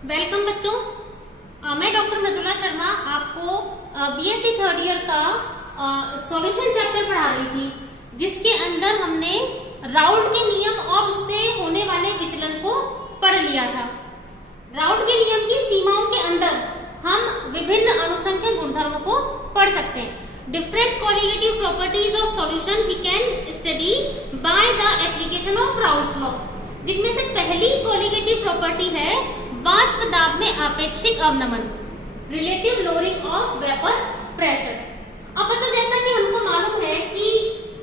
Welcome बच्चों, मैं doctor Mridula Sharma आपको बीएससी थर्ड ईयर का सॉल्यूशन चैप्टर पढ़ा रही थी, जिसके अंदर हमने राउल्ट के नियम और उससे होने वाले विचलन को पढ़ लिया था। राउल्ट के नियम की सीमाओं के अंदर हम विभिन्न अनुसंख्यक गुणधर्मों को पढ़ सकते हैं। Different colligative properties of solution we can study by the application of Raoult's law, जिनमें से पहली कोलिगेटिव प्रॉपर्टी है वाष्प दाब में आपेक्षिक अवनमन, relative lowering of vapour pressure. अब बच्चों, जैसा कि हमको मालूम है कि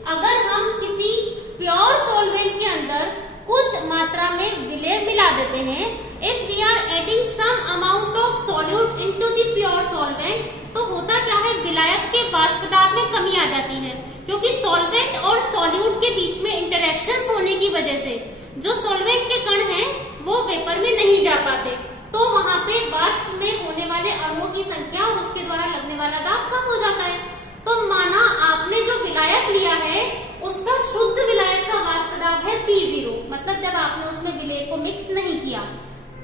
अगर हम किसी प्योर सॉल्वेंट के अंदर कुछ मात्रा में विलेय मिला देते हैं, if we are adding some amount of solute into the pure solvent, तो होता क्या है, विलायक के वाष्प दाब में कमी आ जाती है, क्योंकि सॉल्वेंट और सॉल्यूट के बीच में इंटरेक्शंस होने की वजह से जो सॉल्वेंट के कण हैं वो वेपर में नहीं जा पाते, तो वहां पे वाष्प में होने वाले अणुओं की संख्या और उसके द्वारा लगने वाला दाब कम हो जाता है। तो माना आपने जो विलायक लिया है उसका शुद्ध विलायक का वाष्प दाब है P0, मतलब जब आपने उसमें विलेय को मिक्स नहीं किया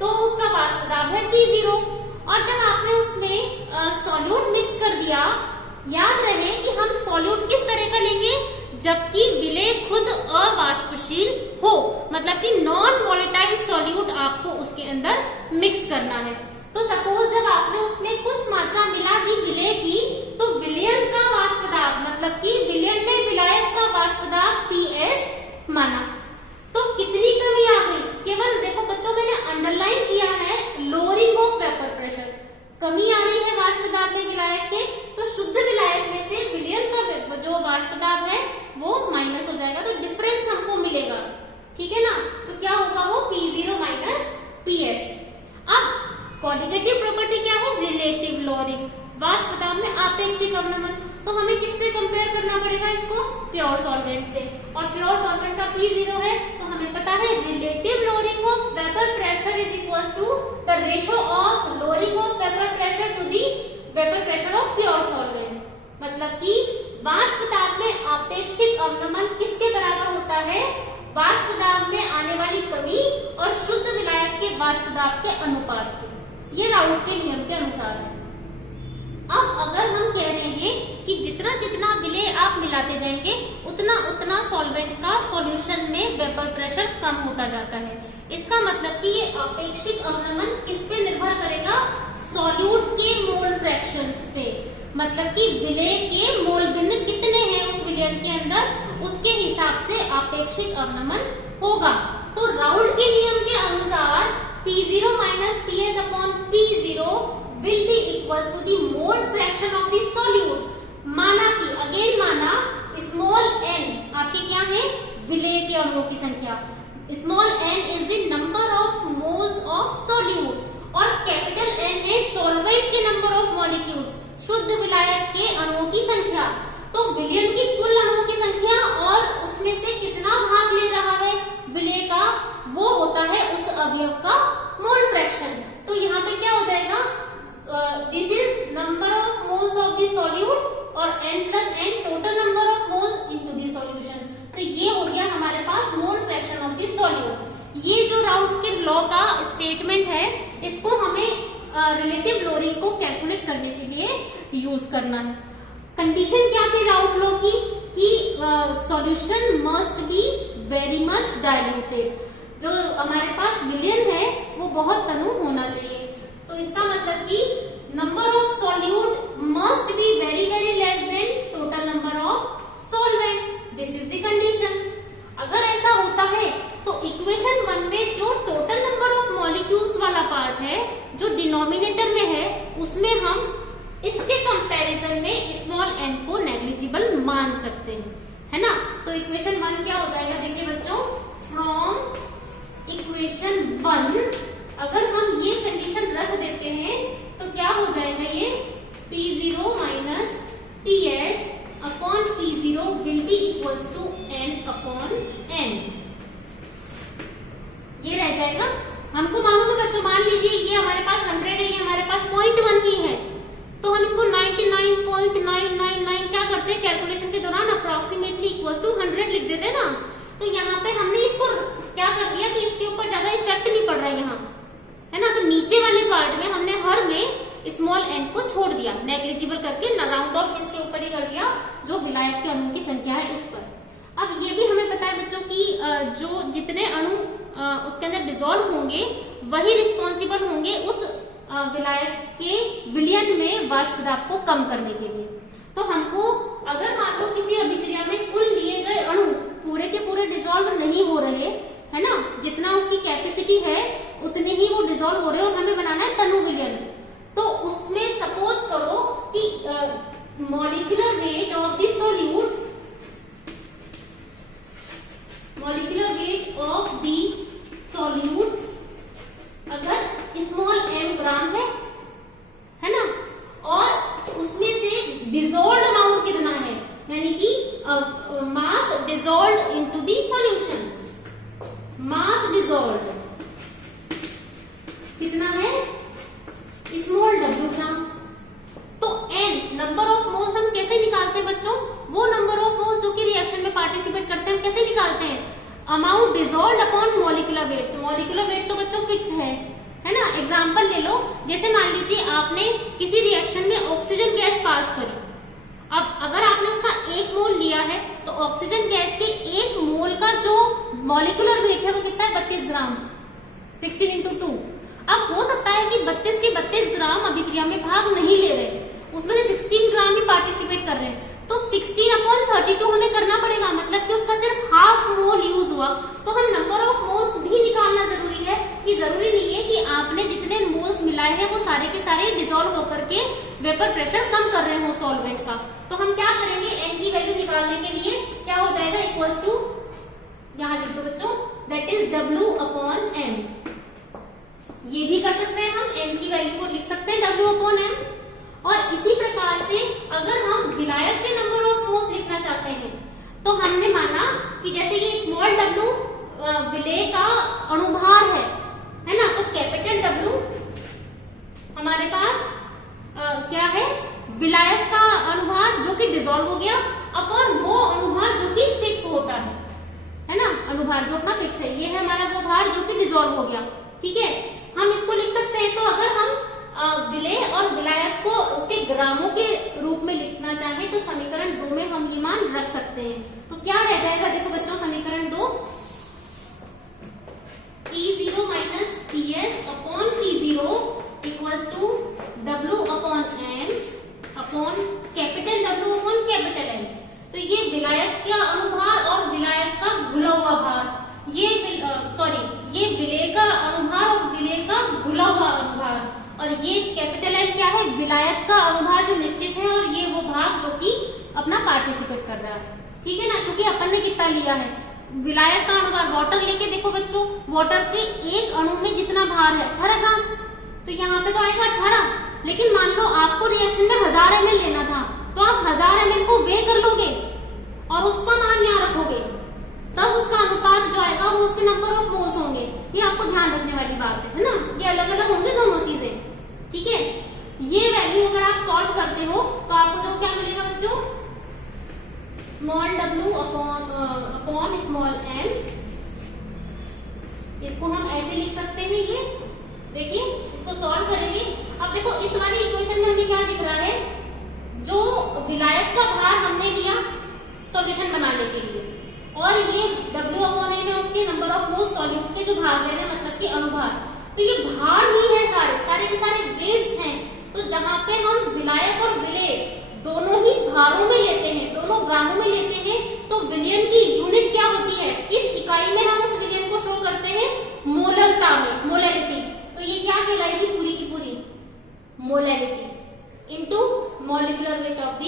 तो उसका वाष्प दाब है P0, और जब आपने उसमें सॉल्यूट मिक्स कर दिया, याद रहे कि हम सॉल्यूट किस तरह का लेंगे, जबकि विलेय खुद अवाष्पशील हो, मतलब कि नॉन वॉलेटाइल सॉल्यूट आपको उसके अंदर मिक्स करना है। तो सपोज जब आपने उसमें कुछ मात्रा मिला दी विलेय की, तो विलयन का वाष्प दाब, मतलब कि विलयन में विलायक का वाष्प दाब PS माना, तो कितनी कमी आ गई, केवल देखो बच्चों मैंने अंडरलाइन किया है लोअरिंग ऑफ वेपर प्रेशर, कमी आ रही है वाष्प दाब में विलायक के, तो शुद्ध विलायक में से विलयन का जो वाष्प दाब है वो माइनस हो जाएगा, तो डिफरेंस हमको मिलेगा, ठीक है ना। तो क्या होगा, वो P0 माइनस PS। अब कोलिगेटिव प्रॉपर्टी क्या है, रिलेटिव लोअरिंग, वाष्प दाब में आपेक्षिक अवनमन, तो हमें किससे कंपेयर करना पड़ेगा इसको, प्योर सॉल्वेंट से, और प्योर सॉल्वेंट का P0 है, तो हमें पता है relative lowering of vapour pressure is equal to the ratio of lowering of vapour pressure to the vapour pressure of pure solvent, मतलब कि वाष्प दाब में आपेक्षिक अवनमन किसके बराबर होता है, वाष्प दाब में आने वाली कमी और शुद्ध विलायक के वाष्प दाब के अनुपात के। ये राउल्ट के नियम के अनुसार है। अब अगर हम कह रहे हैं कि जितना जितना विलेय आप मिलाते जाएंगे उतना उतना सॉल्वेंट का सॉल्यूशन में वेपर प्रेशर कम होता जाता है, इसका मतलब कि ये आपेक्षिक अवनमन किस पे निर्भर करेगा, सॉल्यूट के मोल फ्रैक्शंस पे, मतलब कि विलेय के मोल भिन्न कितने हैं उस विलयन के अंदर, उसके हिसाब से आपेक्षिक अवनमन होगा। तो राउल्ट के नियम के अनुसार P0 minus PS upon P0 will be equals to the mole fraction of the solute। माना कि अगेन माना स्मॉल n आपके क्या है, विलेय के अणुओं की संख्या, small n is the number of moles of solute, और कैपिटल N है सॉल्वेंट के नंबर ऑफ मॉलिक्यूल्स, शुद्ध विलायक के अणुओं की संख्या। तो विलयन की कुल अणुओं की संख्या और उसमें से कितना भाग ले रहा है विलेय का, वो होता है उस अवयव का मोल फ्रैक्शन। तो यहाँ पे क्या हो जाएगा, this is number of moles of the solute और n plus n total number of moles into the solution. तो ये हो गया हमारे पास mole fraction of the solute. ये जो राउल्ट के लॉ का स्टेटमेंट है, इसको हमें रिलेटिव लोअरिंग को कैलकुलेट करने के लिए यूज करना है। कंडीशन क्या थी राउल्ट लॉ की, कि solution must be very much diluted, जो हमारे पास विलयन है वो बहुत तनु होना चाहिए। तो इसका मतलब कि number of solute must be very very less than total number of solvent, this is the condition. अगर ऐसा होता है तो इक्वेशन 1 में जो टोटल नंबर ऑफ मॉलिक्यूल्स वाला पार्ट है, जो डिनोमिनेटर में है, उसमें हम इसके कंपैरिजन में स्मॉल n को नेग्लिजिबल मान सकते हैं, है ना। तो इक्वेशन 1 क्या हो जाएगा, देखिए बच्चों, फ्रॉम इक्वेशन 1 अगर हम ये कंडीशन रख देते हैं तो क्या हो जाएगा, ये P0 minus PS upon P0 will be equals to n upon n, ये रह जाएगा। हमको मालूम है बच्चों, मान लीजिए ये हमारे पास 100 है, ये हमारे पास 0.1 ही है, तो हम इसको 99.999 क्या करते हैं, कैलकुलेशन के दौरान अप्रोक्सीमेटली इक्वल्स टू 100 लिख देते हैं ना। तो यहाँ पे हमने इसको क्या कर दिया कि इसके ऊपर ज्यादा इफेक्ट नहीं पड़ रहा है यहाँ, है ना, तो नीचे वाले पार्ट में हमने हर में स्मॉल n को छोड़ दिया, नेग्लिजिबल करके राउंड ऑफ इसके ऊपर ही कर दिया जो विलायक के अणु की संख्या है इस पर। अब ये भी हमें पता है बच्चों की जो जितने अणु उसके अंदर डिसॉल्व होंगे वही रिस्पॉन्सिबल होंगे उस विलायक के विलयन में वाष्प दाब को कम करने के लिए। तो हमको अगर मान लो किसी अभिक्रिया में कुल लिए गए अणु पूरे के पूरे डिसॉल्व नहीं हो रहे है ना, जितना उसकी कैपेसिटी है उतने ही वो डिसॉल्व हो रहे और हमें बनाना है तनु विलयन। तो उसमें सपोज करो कि molecular weight of the solute, molecular weight of the solute अगर स्मॉल m ग्राम है ना, और उसमें से डिसॉल्व्ड अमाउंट कितना है, यानी कि mass dissolved into the solution, mass dissolved कितना है, स्मॉल w ग्राम। तो n नंबर ऑफ मोल्स हम कैसे निकालते हैं बच्चों, वो नंबर ऑफ मोल्स जो कि रिएक्शन में पार्टिसिपेट करते हैं हम कैसे निकालते हैं, amount dissolved upon molecular weight. तो मॉलिक्यूलर वेट तो बच्चों फिक्स है ना। एग्जांपल ले लो, जैसे मान लीजिए आपने किसी रिएक्शन में ऑक्सीजन गैस पास करी, अब अगर आपने उसका 1 मोल लिया है तो ऑक्सीजन गैस के 1 मोल का जो मॉलिक्यूलर वेट है वो कितना है, 32 ग्राम, 16 इंटू 2। अब हो सकता है कि 32 के 32 ग्राम अभिक्रिया में भाग नहीं ले रहे, उसमें से 16 ग्राम ही पार्टिसिपेट कर रहे हैं, तो 16 अपॉन 32 हमें करना पड़ेगा, मतलब कि उसका सिर्फ हाफ मोल यूज हुआ। तो हम नंबर ऑफ मोल्स भी निकालना जरूरी है, कि जरूरी नहीं है कि आपने जितने मोल्स मिलाए हैं वो सारे के सारे डिसॉल्व होकर के वेपर प्रेशर कम कर रहे हो सॉल्वेंट का। तो हम क्या करेंगे, n की वैल्यू निकालने के लिए क्या हो जाएगा, इक्वल्स टू, यहाँ लिख दो बच्चों, that is w upon m। ये भी कर सकते हैं, हम n की वैल्यू को लिख सकते हैं w अपॉन m। और इसी प्रकार से अगर हम विलायक के नंबर ऑफ मोल्स लिखना चाहते हैं तो हमने माना कि जैसे ये स्मॉल w विलेय का अणुभार है ना, तो कैपिटल W हमारे पास क्या है, विलायक का अणुभार जो कि डिसॉल्व हो गया, अपॉन वो अणुभार जो कि फिक्स होता है ना, अणुभार जो अपना फिक्स है, ये है हमारा वो भार जो कि डिसॉल्व हो गया। ठीक है, हम इसको लिख सकते हैं। तो अगर हम विलेय और विलायक को उसके ग्रामों के रूप में लिखना चाहें तो समीकरण 2 में हम ये मान रख सकते हैं। तो क्या रह जाएगा, देखो बच्चों, समीकरण 2 P0 minus PS upon P0 equals to W upon M upon capital W upon capital M। तो ये विलायक का अणुभार और विलायक का घुला हुआ भार, ये विलेय का अणुभार और विलेय का घुला हुआ अणुभार, और ये कैपिटल M क्या है, विलायक का अणुभार जो निश्चित है, और ये वो भाग जो कि अपना पार्टिसिपेट कर रहा है। ठीक है ना, क्योंकि अपन ने कितना लिया है, विलायक का अणुभार, वाटर लेके देखो बच्चों, वाटर के एक अणु में जितना भार है 18 ग्राम, तो यहाँ पे तो आएगा 18। लेकिन मान लो आपको रिएक्शन में 1000 ml लेना था, तो आप 1000 ml को वे कर लोगे और उसका मान यहाँ रखोगे, तब उसका अनुपात जो आएगा वो उसके नंबर ऑफ मोल्स होंगे। ये आपको ध्यान रखने वाली बात है ना, ये अलग अलग होंगे दोनों चीजें। ठीक है, ये वैल्यू अगर आप सॉल्व करते हो तो आपको देखो क्या मिलेगा बच्चों, small w upon small m, इसको हम ऐसे लिख सकते हैं। ये देखिए, इसको सॉल्व करेंगे। अब देखो इस वाली इक्वेशन में हमें क्या दिख रहा है, जो विलायक का भार हमने लिया सॉल्यूशन बनाने के लिए, और ये w अपॉन m है उसके नंबर ऑफ मोल्स सॉल्यूट के जो भार ले रहे हैं, मतलब कि अणुभार। तो ये भार ही है, सारे के सारे वेट्स हैं। तो जहां पे हम विलायक और विलेय दोनों ही भारों में लेते हैं, दोनों ग्रामों में लेते हैं, तो विलयन की यूनिट क्या होती है, इस इकाई में हम उस विलयन को शो करते हैं मोलरता में, मोलैरिटी। तो ये क्या कहलाएगी, पूरी की पूरी molarity into molecular weight of the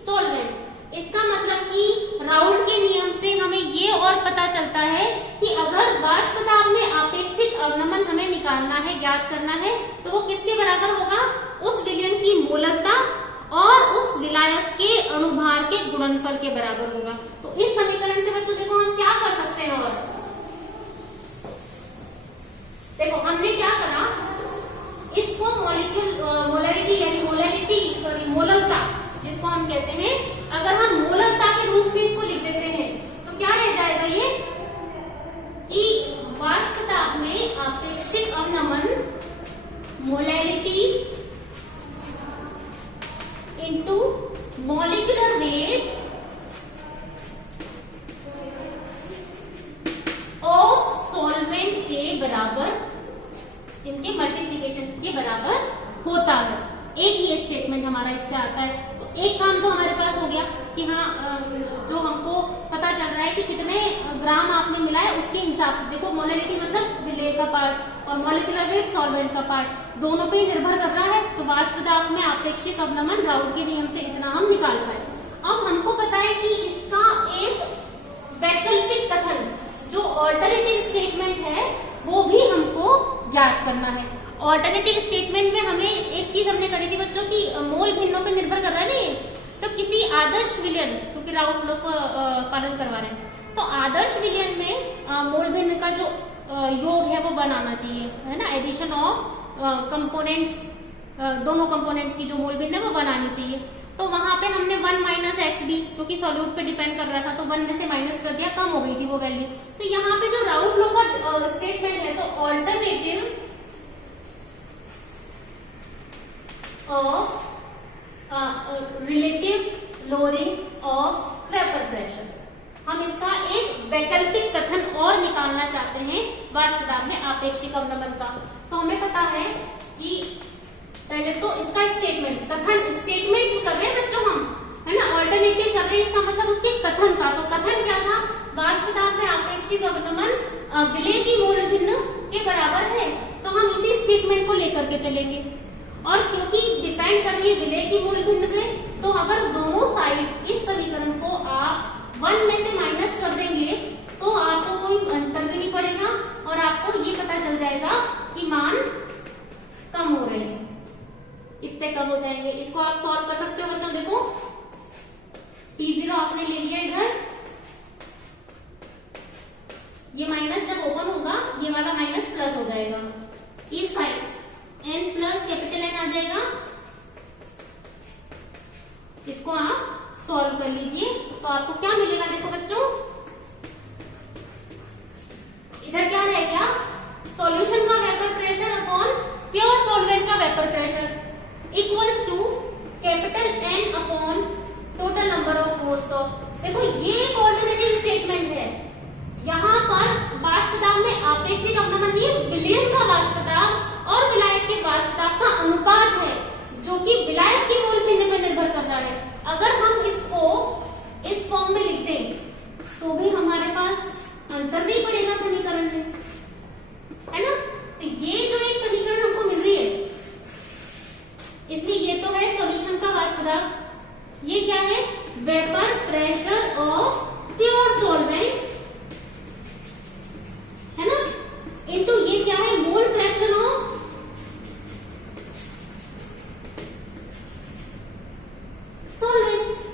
solvent. इसका मतलब कि राउल्ट के नियम से हमें ये और पता चलता है कि अगर वाष्प दाब में आपेक्षिक अवनमन हमें निकालना है, ज्ञात करना है, तो वो किसके बराबर होगा, उस विलयन की मोलरता और उस विलायक के अणुभार के गुणनफल के बराबर होगा। तो इस समीकरण से बच्चों देखो हम क्या कर सकते हैं, और देखो हमने क्या करा, इसको मोलैरिटी यानी मोलरता जिसको हम कहते हैं, अगर हम मोलरता के रूप में इसको लिख देते हैं तो क्या रह जाएगा ये, कि वाष्प दाब में आपेक्षिक अवनमन molality into molecular weight of solvent के बराबर, इनके मल्टीप्लिकेशन के बराबर होता है। एक ये स्टेटमेंट हमारा इससे आता है। तो एक काम तो हमारे पास हो गया कि हाँ, जो हमको पता चल रहा है कि कितने ग्राम आपने मिलाया उसके हिसाब से। देखो मोलैलिटी मतलब विलेय का पार्ट और मॉलिक्यूलर वेट सॉल्वेंट का पार्ट, दोनों पे निर्भर कर रहा है। तो वाष्प दाब में आपेक्षिक अवनमन राउल्ट के नियम से इतना हम निकाल पाए। अब हमको पता है कि इसका एक वैकल्पिक कथन जो ऑल्टरनेटिव स्टेटमेंट है वो भी हमको ज्ञात करना है। ऑल्टरनेटिव स्टेटमेंट में हमें एक चीज हमने करी थी बच्चों की मोल भिन्नों पे निर्भर कर रहा है नहीं, तो किसी आदर्श विलयन, क्योंकि राउल्ट लोग पालन करवा रहे हैं, तो आदर्श विलयन में मोल भिन्न का जो योग है वो बनाना चाहिए, है ना। एडिशन ऑफ कंपोनेंट्स, दोनों कंपोनेंट्स की जो मोल भिन्न है वो बनानी चाहिए। तो वहां पे हमने 1 माइनस एक्स बी, क्योंकि सॉल्यूट पे डिपेंड कर रहा था, तो 1 में से माइनस कर दिया, कम हो गई थी वो वैल्यू। तो यहाँ पे जो राउल्ट लॉ का स्टेटमेंट है, तो alternative of relative lowering of vapour pressure, हम इसका एक वैकल्पिक कथन और निकालना चाहते हैं वाष्प दाब में आपेक्षिक अवनमन का। तो हमें पता है कि पहले तो इसका स्टेटमेंट, कथन स्टेटमेंट कर रहे हैं बच्चों हम, है ना, ऑल्टरनेटिव कर रहे हैं, इसका मतलब उसके कथन का। तो कथन क्या था, वाष्प दाब में आपेक्षिक अवनमन विलेय की मोल भिन्न के बराबर है। तो हम इसी स्टेटमेंट को लेकर के चलेंगे, और क्योंकि डिपेंड कर रही है विलेय की मोल भिन्न पे, तो अगर दोनों साइड इस समीकरण को आप 1 में से माइनस कर देंगे तो आपको कोई अंतर भी नहीं पड़ेगा और आपको ये पता चल जाएगा कि मान कम हो रहे हैं, इतने कम हो जाएंगे। इसको आप सॉल्व कर सकते हो बच्चों। देखो P0 आपने ले लिया इधर, ये माइनस जब ओपन होगा ये वाला माइनस प्लस हो जाएगा, इस side n plus capital N आ जाएगा। इसको आप सॉल्व कर लीजिए तो आपको क्या मिलेगा, देखो बच्चों इधर क्या रह गया, सॉल्यूशन का vapour pressure upon pure solvent का vapour pressure equals to capital N upon total number of moles of. देखो ये एक ऑल्टरनेटिव स्टेटमेंट है, यहाँ पर वाष्प दाब में आपेक्षिक अवनमन नहीं है, विलयन का वाष्प दाब और विलायक के वाष्प दाब का अनुपात है, जो कि विलायक की मोल भिन्न पर निर्भर कर रहा है। अगर हम इसको इस फॉर्म में लिख दें तो भी हमारे पास अंतर नहीं पड़ेगा समीकरण में, है ना। तो ये जो एक समीकरण हमको मिल रही है, इसलिए ये तो है सॉल्यूशन का वाष्प दाब, ये क्या है, vapour pressure of pure solvent, है ना, इनटू ये क्या है, मोल फ्रैक्शन ऑफ सॉल्वेंट।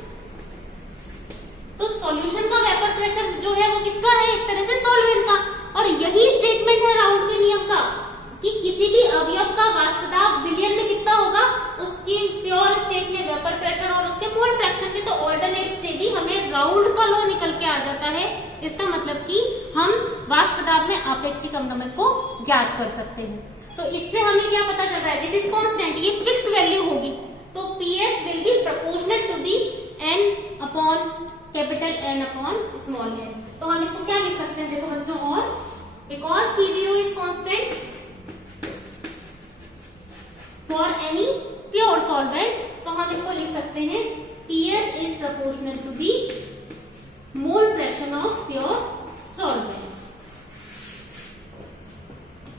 तो सॉल्यूशन का वेपर प्रेशर जो है वो किसका है, एक तरह से सॉल्वेंट का। और यही स्टेटमेंट है राउल्ट के नियम का कि किसी भी अवयव का वाष्प दाब विलयन में कितना होगा, उसकी प्योर स्टेट में वेपर प्रेशर और उसके मोल फ्रैक्शन में। तो ऑल्टरनेट से भी हमें राउल्ट का लॉ निकल के आ जाता है। इसका मतलब कि हम वाष्प दाब में आपेक्षिक अवनमन को ज्ञात कर सकते हैं। तो इससे हमें क्या पता चल रहा है, दिस इज कांस्टेंट, ये फिक्स वैल्यू होगी। तो PS will be proportional to the N upon capital N upon small n। तो हम इसको क्या लिख सकते हैं, देखो बच्चों, और because P0 is constant for any pure solvent, तो हम इसको लिख सकते हैं PS is proportional to the mole fraction of pure solvent.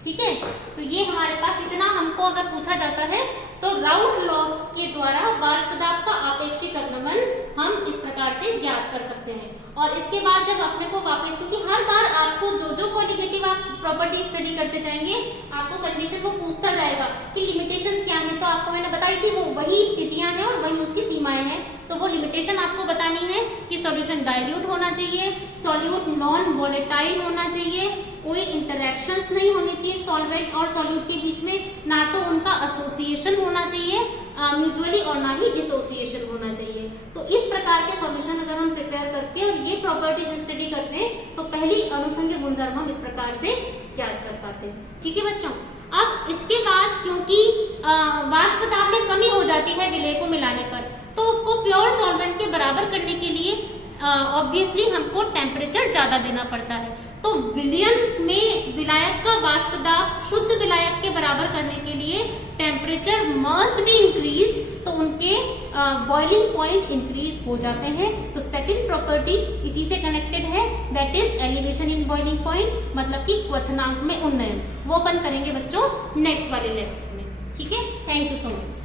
ठीक है, तो ये हमारे पास इतना हमको अगर पूछा जाता है तो राउल्ट लॉ के द्वारा वाष्प दाब का आपेक्षिक अवनमन हम इस प्रकार से ज्ञात कर सकते हैं। और इसके बाद जब अपने को वापस, क्योंकि हर बार आपको जो क्वालिटेटिव आप प्रॉपर्टी स्टडी करते जाएंगे आपको कंडीशन वो पूछता जाएगा कि लिमिटेशंस क्या है। तो आपको मैंने बताई थी वो वही स्थितियां हैं और वही उसकी सीमाएं हैं। तो वो लिमिटेशन आपको बतानी है कि सॉल्यूशन डाइल्यूट होना चाहिए, सॉल्यूट नॉन वॉलेटाइल होना चाहिए, कोई इंटरेक्शंस नहीं होनी चाहिए सॉल्वेंट और सॉल्यूट के बीच में, ना तो उनका एसोसिएशन होना चाहिए म्यूचुअली और ना ही डिसोसिएशन होना चाहिए। तो इस प्रकार के सॉल्यूशन अगर हम प्रिपेयर करते हैं और ये प्रॉपर्टीज स्टडी करते हैं तो पहली अनुषंगिक गुणधर्म हम इस प्रकार से ज्ञात कर पाते हैं। ठीक है बच्चों, अब इसके बाद क्योंकि वाष्प दाब में कमी हो जाती है विलय को मिलाने पर, तो उसको प्योर सॉल्वेंट के बराबर करने के लिए ऑब्वियसली हमको टेम्परेचर ज्यादा देना पड़ता है। तो विलयन में विलायक का वाष्प दाब शुद्ध विलायक के बराबर करने के लिए टेम्परेचर मस्ट बी इंक्रीज, तो उनके बॉइलिंग पॉइंट इंक्रीज हो जाते हैं। तो सेकंड प्रॉपर्टी इसी से कनेक्टेड है, that is elevation in boiling point, मतलब कि क्वथनांक में उन्नयन। वो अपन करेंगे बच्चों नेक्स्ट वाले लेक्चर में। ठीक है, थैंक यू सो मच।